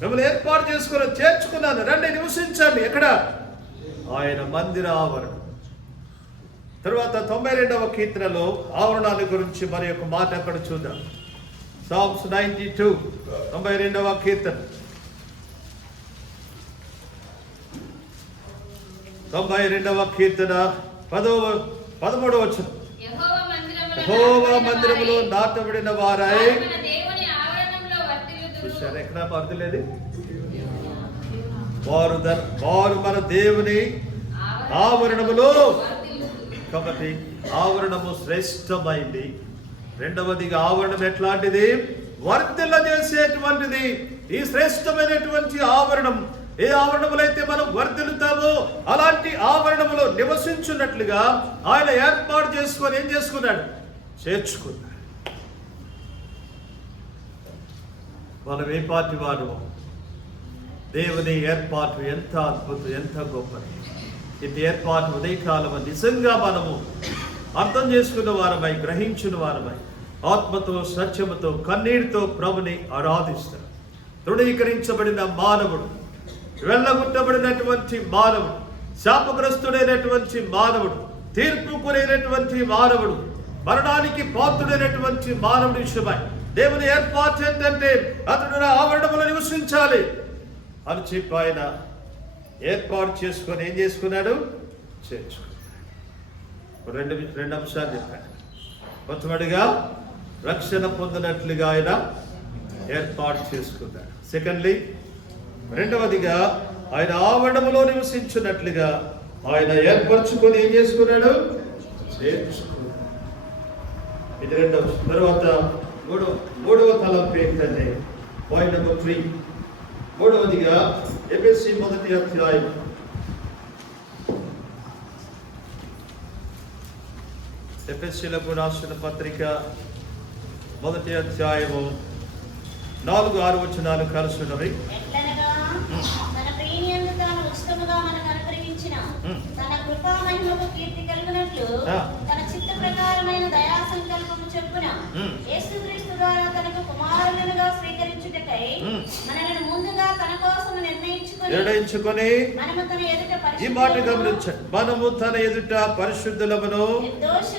మిమ్మల్ని ఏర్పాటు చేసుకుని చేర్చుకున్నాను, రండి నివసించండి. ఎక్కడ? ఆయన మందిర ఆవరణ. తర్వాత 92వ కీర్తనలో ఆవరణాల గురించి మరి ఒక మాట అక్కడ చూద్దాం. Psalms 92, 92వ కీర్తన, 92వ కీర్తన 13వ వచనం. యెహోవా మందిరములో నాటబడిన వారై. చూశారు ఎక్కడ అర్థలేదు? వారు మన దేవుని ఆవరణములో. కాబట్టి ఆవరణము శ్రేష్టమైంది. రెండవదిగా ఆవరణం ఎట్లాంటిది? వర్ధిల్ల చేసేటువంటిది. ఈ శ్రేష్టమైనటువంటి ఆవరణం, ఏ ఆవరణములో అయితే మనం వర్ధిల్లుతామో అలాంటి ఆవరణములో నివసించున్నట్లుగా ఆయన ఏర్పాటు చేసుకొని ఏం చేసుకున్నాడు? చేర్చుకున్నాడు. మనం ఏ పార్టీ వారు? దేవుని ఏర్పాటు ఎంత అద్భుతం, ఎంత గొప్పది. ఇది ఏర్పాటు ఉదయకాలం నిజంగా మనము అర్థం చేసుకున్న వారమై, గ్రహించిన వారమై, ఆత్మతో సత్యముతో కన్నీటితో ప్రభుని ఆరాధిస్తారు. తృణీకరించబడిన మానవుడు, వెళ్ళగొట్టబడినటువంటి మానవుడు, శాపగ్రస్తుడైనటువంటి మానవుడు, తీర్పు కూరైనటువంటి మానవుడు, మరణానికి పాత్రుడైనటువంటి మానవుడి విషయమై దేవుని ఏర్పాటు ఏంటంటే అతడు నా ఆవరణములో నివసించాలి అని చెప్పి ఆయన ఏర్పాటు చేసుకొని ఏం చేసుకున్నాడు? చేర్చుకున్నాడు. రెండు అంశాలు చెప్పాడు. మొట్టమొదటిగా రక్షణ పొందినట్లుగా ఆయన ఏర్పాటు చేసుకున్నాడు. సెకండ్లీ, రెండవదిగా ఆయన ఆవరణములో నివసించినట్లుగా ఆయన ఏర్పరచుకొని ఏం చేసుకున్నాడు? చేర్చుకున్నాడు. ఇది రెండవ. తర్వాత మూడవ తలంపు ఏంటంటే పాయింట్ నెంబర్ 3. మూడవదిగా ఎఫెసీ 1వ అధ్యాయం, ఎఫెసీలకు రాసిన పత్రిక 1వ అధ్యాయము 4-6 వచనాలు కలిసి ఉన్నవి. తన ప్రియయందు తాను ఉచితముగా మనకు అనుగ్రహించిన తన కృపా మహిమకు కీర్తి కలుగునట్లు తన చిత్త ప్రకారమైన దయా సంకల్పము చొప్పున యేసుక్రీస్తు ద్వారా తనకు కుమారులుగా స్వీకరించుటకై మనలను ముందుగా తన కోసం నిర్ణయించుకొని మనము తన ఎదుట ఈ మాట గమనించండి. మనము తన ఎదుట పరిశుద్ధులమును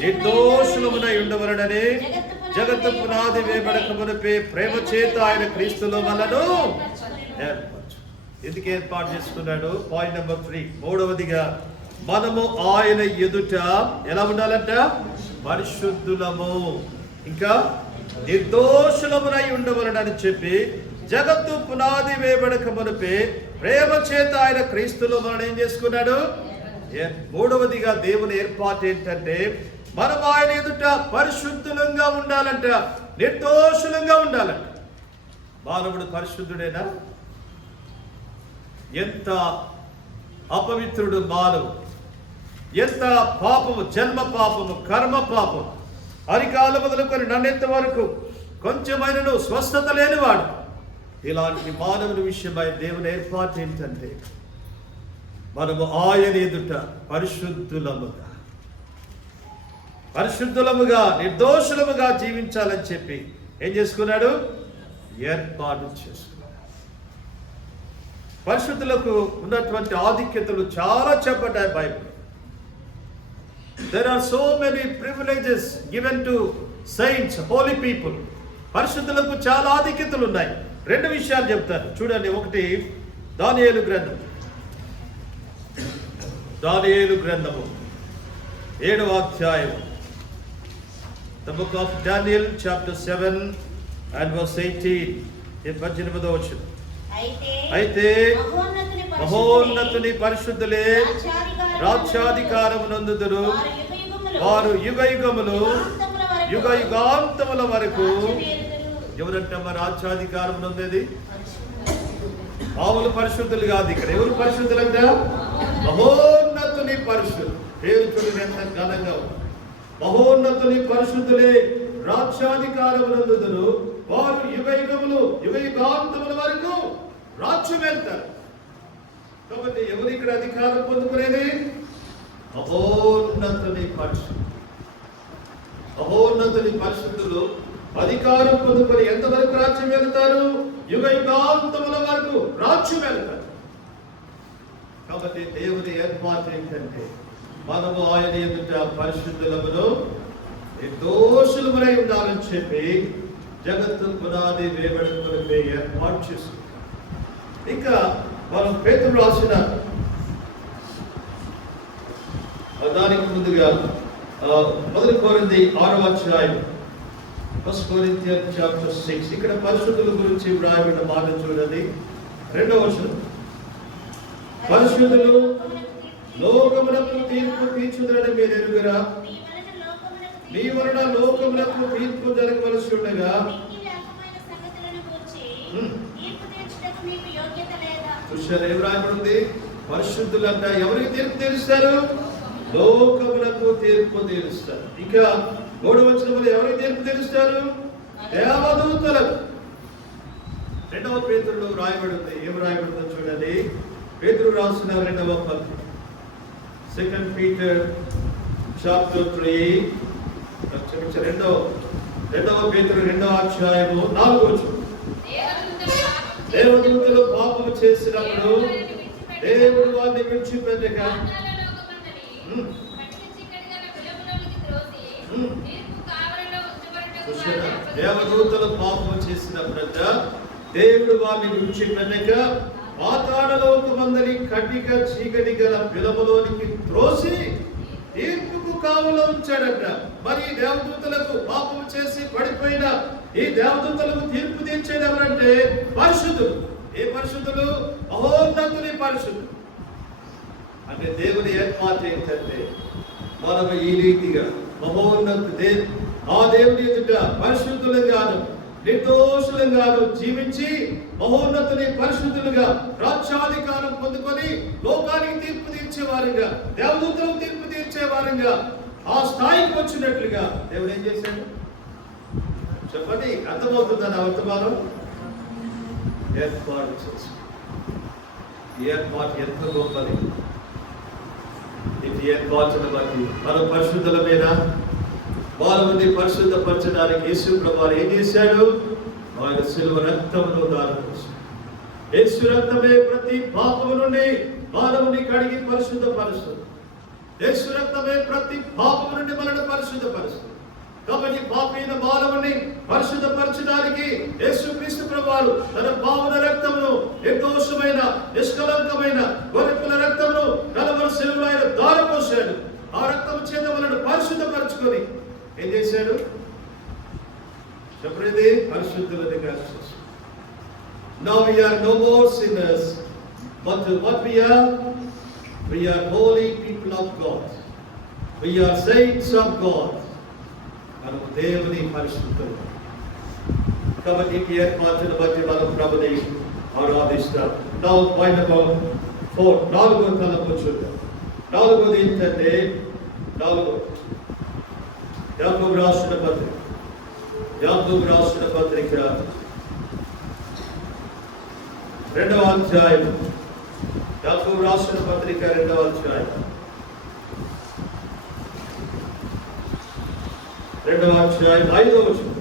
నిర్దోషులమునై ఉండవలనని జగత్తు పునాది వేయబడక మునుపే ప్రేమ చేత ఆయన క్రీస్తులో మనను ఏర్పరచు. ఎందుకు ఏర్పాటు చేసుకున్నాడు? Point number 3. మూడవదిగా మనము ఆయన ఎదుట ఎలా ఉండాలంట? పరిశుద్ధులము, ఇంకా నిర్దోషులమునై ఉండవలనని చెప్పి జగత్తు పునాది వేయబడక మునుపే ప్రేమ చేత ఆయన క్రీస్తులో మనం ఏం చేసుకున్నాడు? మూడవదిగా దేవుని ఏర్పాటు ఏంటంటే మనం ఆయన ఎదుట పరిశుద్ధులంగా ఉండాలంట, నిర్దోషులంగా ఉండాలంట. మానవుడు పరిశుద్ధుడేనా? ఎంత అపవిత్రుడు మానవుడు! ఎంత పాపము, జన్మ పాపము, కర్మ పాపము, అరికాల మొదలుకొని నన్నెత్త వరకు కొంచెమైనను స్వస్థత లేనివాడు. ఇలాంటి మానవుని విషయమై దేవుని ఏర్పాటు ఏంటంటే మనము ఆయన ఎదుట పరిశుద్ధులముగా నిర్దోషులముగా జీవించాలని చెప్పి ఏం చేసుకున్నాడు? ఏర్పాటు చేసుకున్నాడు. పరిశుద్ధులకు ఉన్నటువంటి ఆధిక్యతలు చాలా చెప్పబడ్డాయి Bible. There are so many privileges given to saints, holy people. పరిశుద్ధులకు చాలా ఆధిక్యతలు ఉన్నాయి. రెండు విషయాలు చెప్తాను చూడండి. ఒకటి దానియేలు గ్రంథము 7వ అధ్యాయం. The book of Daniel chapter 7 and verse 18. 18వ వచనం. అయితే మహోన్నతుని పరిశుద్ధులే రాజ్యాధికారమునందుదురు, వారు యుగ యుగాంతముల వరకు. ఎవరంటే మరి రాజ్యాధికారం నొందేది? మామూలు పరిశుద్ధులు కాదు. ఇక్కడ ఎవరు పరిశుద్ధులంట? మహోన్నతుని పరిశుద్ధులు. పేరు చూడని ఎంత ఘనంగా ఉంది. మహోన్నతుని పరిశుద్ధులే రాజ్యాధికారమునందుదురు, వారు యుగ యుగాంతముల వరకు రాజ్యం వెళ్తారు. కాబట్టి ఎవరు ఇక్కడ అధికారం పొందుకునేది? మహోన్నతుని పరిశుద్ధులు. అధికారం పొందుకొని ఎంతవరకు రాజ్యం వెళ్తారు? యుగ యుగాంతముల వరకు రాజ్యం వెళ్తారు. కాబట్టి దేవుని ఏర్పాటు ఏంటంటే మనము ఆయన ఎదుట పరిశుద్ధులమును నిర్దోషులమై ఉండాలని చెప్పి జగత్తు పునాది వేయబడిన కొరకే ఏర్పాటు చేసుకుంటాం. ఇంకా మనం పేతురు రాసిన దానికి ముందుగా 1 కొరింథీ 6వ అధ్యాయం 1 Corinthians chapter 6 ఇక్కడ పరిశుద్ధుల గురించి వ్రాయబడిన మాట చూడండి. 2వ వచనం, పరిశుద్ధులు లోకమునకు తీర్పు తీర్చుదరని మీరు ఎరుగురా, మీ వలన లోకమునకు తీర్పు జరగవలసి ఉండగా చూశారు ఏం రాయబడింది? పరిశుద్ధులంట ఎవరికి తీర్పు తీరుస్తారు? లోకమునకు తీర్పు తీరుస్తారు. ఇంకా 3వ వచనంలో ఎవరికి తీర్పు తీరుస్తారు? దేవదూతలకు. 2వ పేతురులో రాయబడింది. ఏం రాయబడిందో చూడండి. పేతురు రాసిన 2వ పత్రిక 2 Peter chapter 3 2వ పేతురు 2వ అధ్యాయము 4వ వచనం, దేవదూతలు పాపము చేసినప్పుడు దేవుడు వారిని విడిచిపెట్టక దేవదూతలు పాపము చేసినప్పుడంట దేవుడు వారిని విడిచిపెట్టక పాతాళలోకమందరి కటిక చీకటి గల బిలములోనికి త్రోసి తీర్పుకు కావలో ఉంచాడట. మరి దేవదూతలకు పాపము చేసి పడిపోయిన ఈ దేవదూతలకు తీర్పు తీర్చేది ఎవరంటే పరిశుద్ధులు. ఏ పరిశుద్ధులు? మహోన్నతుని పరిశుద్ధులు. అంటే దేవుని ఏర్పాటు ఏంటంటే మనము ఈ రీతిగా మహోన్నత ఆ దేవుని ఎదుట పరిశుద్ధులుగాను నిర్దోషులుగాను జీవించి మహోన్నతుని పరిశుద్ధులుగా రాజ్యాధికారం పొందుకొని లోకానికి తీర్పు తీర్చేవారుగా, దేవదూతలకు తీర్పు తీర్చేవారుగా ఆ స్థాయికి వచ్చినట్లుగా దేవుడు ఏం చేశాడు చెప్పండి? అర్థమవుతుందని వర్తమానం ఏర్పాటు చేసి ఏర్పాటు ఎంత గొప్పది. ఇది ఏర్పాటును బట్టి మన పరిశుద్ధుల మీద వాళ్ళని పరిశుద్ధపరచడానికి యేసు ప్రభువు ఏం చేశాడు? ఆయన శిలువ రక్తమును దానం చేశాడు. యేసు రక్తమే ప్రతి పాపము నుండి మానవుని కడిగి పరిశుద్ధపరుస్తుంది. యేసు రక్తమే ప్రతి పాపము నుండి మనల్ని పరిశుద్ధపరుస్తుంది. కాబట్టి పాపైన మానవుని పరిశుద్ధపరచడానికి యేసుక్రీస్తు ప్రభువు తన పావన రక్తమును నిర్దోషమైన నిష్కలంకమైన గొర్రెపిల్ల రక్తమును కలవరి శిలువలో ఆయన ధారపోశాడు. ఆ రక్తము చేత మనల్ని పరిశుద్ధపరచుకొని ఏం చేశాడు చెప్పండి? పరిశుద్ధులుగా చేశాడు. Now we are no more sinners, but what we are holy people of God. We are saints of God. మనము దేవుని పరిశుద్ధులు. కాబట్టి ఈ ఏర్పాటును బట్టి మనం ప్రభుని ఆరాధిస్తాం. Now point about 4 నాలుగో తలంపు చూద్దాం. నాలుగోది ఏంటంటే యాకోబు రాసిన పత్రిక 2వ అధ్యాయం. యాకోబు రాసిన పత్రిక 2వ అధ్యాయం 5వ వచనం.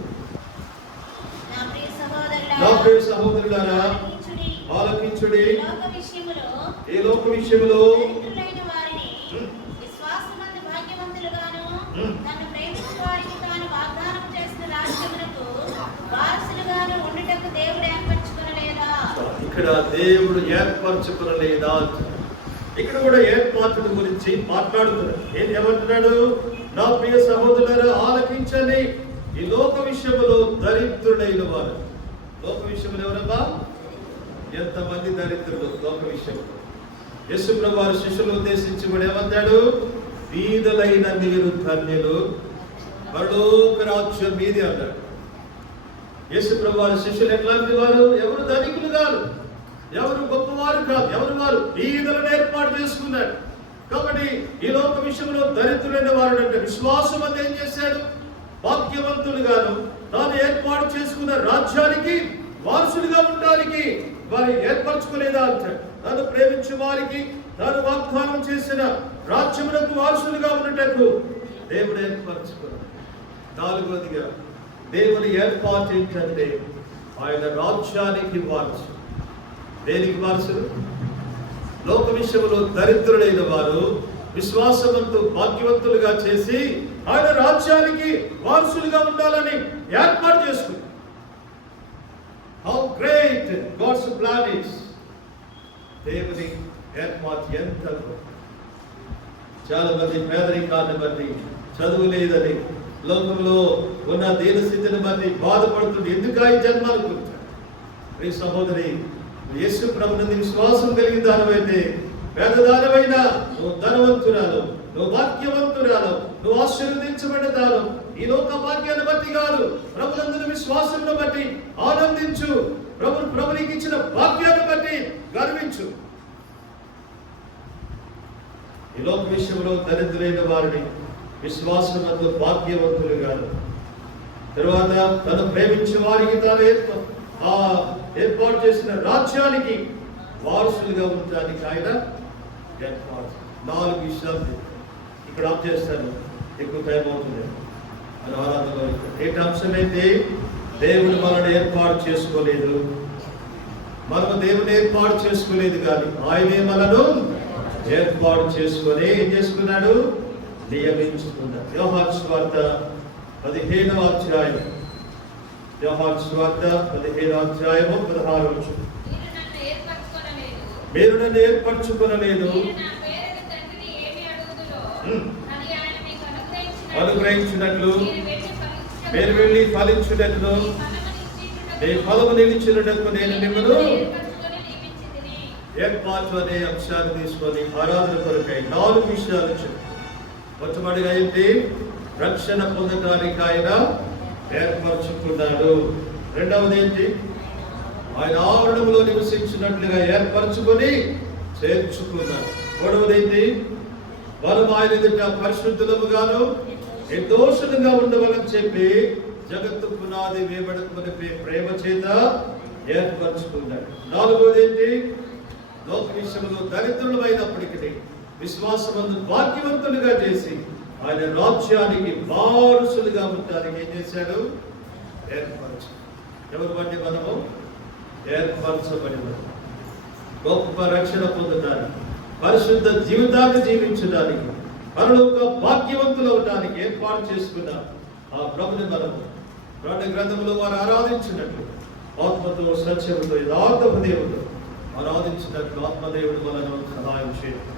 నా ప్రియ సహోదరులారా ఆలకించుడి, ఈ లోక విషయములో ఇక్కడ దేవుడు ఏర్పరచుకునలేదా? ఇక్కడ కూడా ఏర్పాటు గురించి మాట్లాడుతున్నాడు. ఏమంటున్నాడు? నా ప్రియ సహోదరులారా ఆలకించండి, ఈ లోక విషయములో దరిద్రుడైన వారు. లోక విషయములు ఎవరమ్మా? ఎంతమంది దరిద్రులు లోక విషయంలో. యేసు ప్రభువు శిష్యులు ఉద్దేశించి కూడా ఏమంటాడు? బీదలైన మీరు ధన్యులు, పరలోక రాజ్యం మీది అన్నాడు. యేసు ప్రభువు శిష్యులు ఎట్లాంటి వారు? ఎవరు ధనికులు కాదు, ఎవరు గొప్పవారు కాదు, ఎవరు వారు బీదలను ఏర్పాటు చేసుకున్నాడు. కాబట్టి ఈ లోక విషయంలో దరిద్రులైన వారు అంటే విశ్వాసం అంతా ఏం చేశాడు? భాగ్యవంతులుగాను తాను ఏర్పాటు చేసుకున్న రాజ్యానికి వారసులుగా ఉండడానికి వారి ఏర్పరచుకోలేదా అంటాడు. తాను ప్రేమించే వారికి తాను వాగ్దానం చేసిన రాజ్యములకు వారసులుగా ఉన్నట్టు దేవుడు ఏర్పరచుకున్నాడు. నాలుగోదిగా దేవుని ఏర్పాటు ఏంటంటే ఆయన రాజ్యానికి వారసు. దేనికి వారసులు? లోక విషయంలో దరిద్రులైన వారు విశ్వాసవంతు భాగ్యవంతులుగా చేసి ఆయన రాజ్యానికి వారసులుగా ఉండాలని ఏర్పాటు చేసుకుంటారు. How great God's plan is. దేవుని ఏర్పాటు ఎంత గొప్ప. చాలా మంది పేదరికాన్ని బట్టి, చదువు లేదని, లోకంలో ఉన్న దీన స్థితిని బట్టి బాధపడుతుంది. ఎందుకు ఈ జన్మ అనుకుంటారు. ఈ సహోదరి, యేసు ప్రభునందు విశ్వాసం కలిగిన దానివైతే, పేదదానమైనా నువ్వు ధనవంతురాలు, నువ్వు భాగ్యవంతురాలు, నువ్వు ఆశీర్వదించబడ్డదాను. ఈ లోక భాగ్యాన్ని బట్టి కాదు, ప్రభునందు విశ్వాసంను బట్టి ఆనందించు. ప్రభునికి ఇచ్చిన భాగ్యాన్ని బట్టి గర్వించు. ఈ లోక విషయంలో దరిద్రులైన వారిని విశ్వాసమందు భాగ్యవంతులుగా, తర్వాత తను ప్రేమించే వారికి తాను ఏర్పాటు చేసిన రాజ్యానికి వారసులుగా ఉండడానికి ఆయన ఏర్పాటు. 4 విషయాలు ఇక్కడ ఆఫ్ చేస్తాను, ఎక్కువ టైం అవుతుంది మన ఆరాధనలో. ఏంటి అంశమైతే దేవుడు మనల్ని ఏర్పాటు చేసుకోలేదు, మనము దేవుని ఏర్పాటు చేసుకోలేదు, కానీ ఆయనే మనను ఏర్పాటు చేసుకొని ఏం చేసుకున్నాడు? నియమించుకున్నాడు. యోహాను సువార్త 15వ అధ్యాయం, యోహాను సువార్త 15వ అధ్యాయము 16వ వచనం. మీరు నన్ను ఏర్పరచుకొనలేదు, అనుగ్రహించినట్లు మీరు వెళ్ళి ఫలించుటకు, నీ ఫలము నిలిచినటకు నేను మిమ్మల్ని ఏర్పాటు అనే అంశాన్ని తీసుకొని ఆరాధన కొరకై 4 విషయాలు చెప్పారు. మొట్టమొదటిగా ఏంటి? రక్షణ పొందడానికి ఆయన ఏర్పరచుకున్నాడు. రెండవది ఏంటి? ఆయన ఆవరణంలో నివసించినట్లుగా ఏర్పరచుకొని చేర్చుకున్నాడు. మూడవది ఏంటి? మనం ఆయన ఎదుట పరిశుద్ధులముగాను నిర్దోషులుగా ఉండవాలని చెప్పి జగత్తు పునాది వేయబడకుని ప్రేమ చేత ఏర్పరచుకున్నాడు. నాలుగవది ఏంటి? లోక విషయంలో దరిద్రులమైనప్పటికీ విశ్వాసమందు భాగ్యవంతులుగా చేసి ఆయన రాజ్యానికి వారసులుగా ఉండడానికి ఏం చేశాడు? ఏర్పరచు. ఎవరు బట్టి మనము ఏర్పరచబడి గొప్ప రక్షణ పొందడానికి, పరిశుద్ధ జీవితాన్ని జీవించడానికి, పరలోక భాగ్యవంతులు అవడానికి ఏర్పాటు చేసుకున్న ఆ ప్రభుని మనము గ్రంథంలో వారు ఆరాధించినట్లు ఆత్మతో, సత్యముతో, యథార్థపు దేవుడు ఆరాధించినట్లు ఆత్మదేవుడు మనను సహాయం చేయాలి.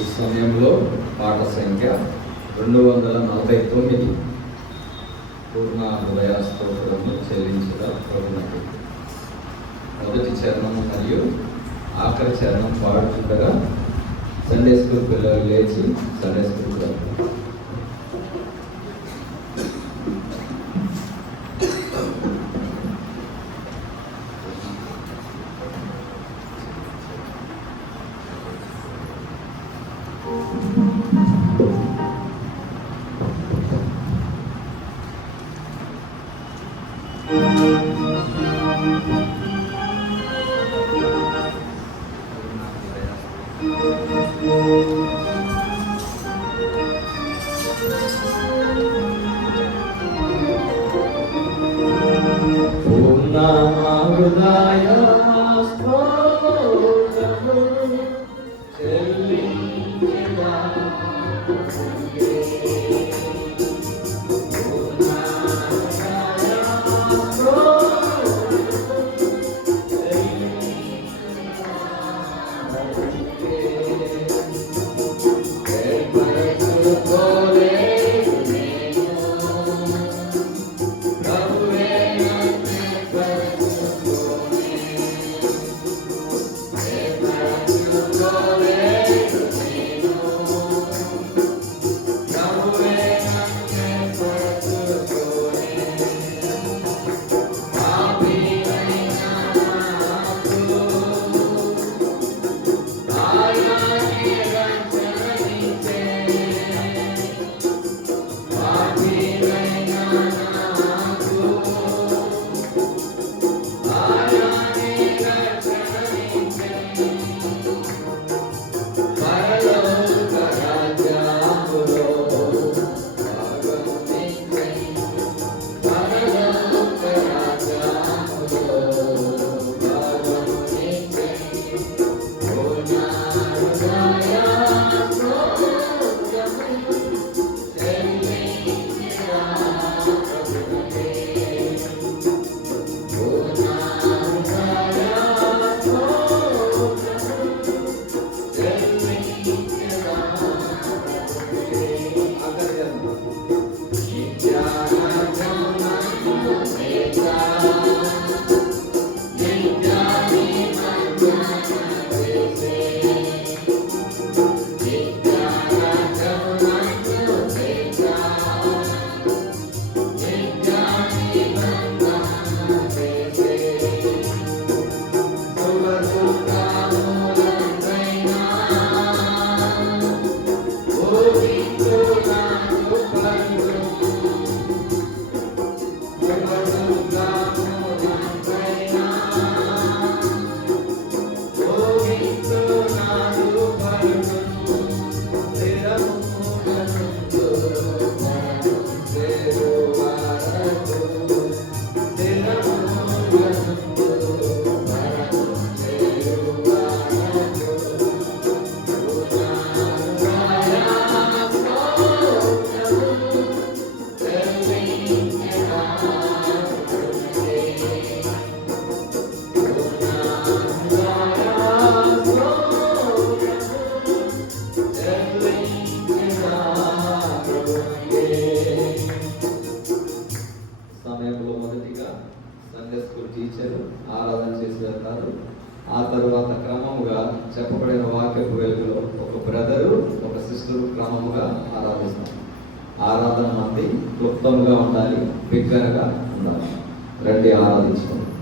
ఈ సమయంలో పాట సంఖ్య 249 పూర్ణ హృదయ స్తోత్రము చెల్లించగా ప్రభువునకు. మొదటి చరణం మరియు ఆఖరి చరణం పాడుతుండగా సండే స్కూల్ పిల్లలు లేచి సండే స్కూల్కి వెళ్తారు. సండే స్కూల్ టీచర్ ఆరాధన చేసి వెళ్తారు. ఆ తరువాత క్రమముగా చెప్పబడిన వాక్యపు వెలుగులో ఒక బ్రదరు ఒక సిస్టర్ క్రమముగా ఆరాధిస్తారు. ఆరాధన మంది క్లుప్తంగా ఉండాలి, బిగ్గరగా ఉండాలి. రండి ఆరాధించుకోండి.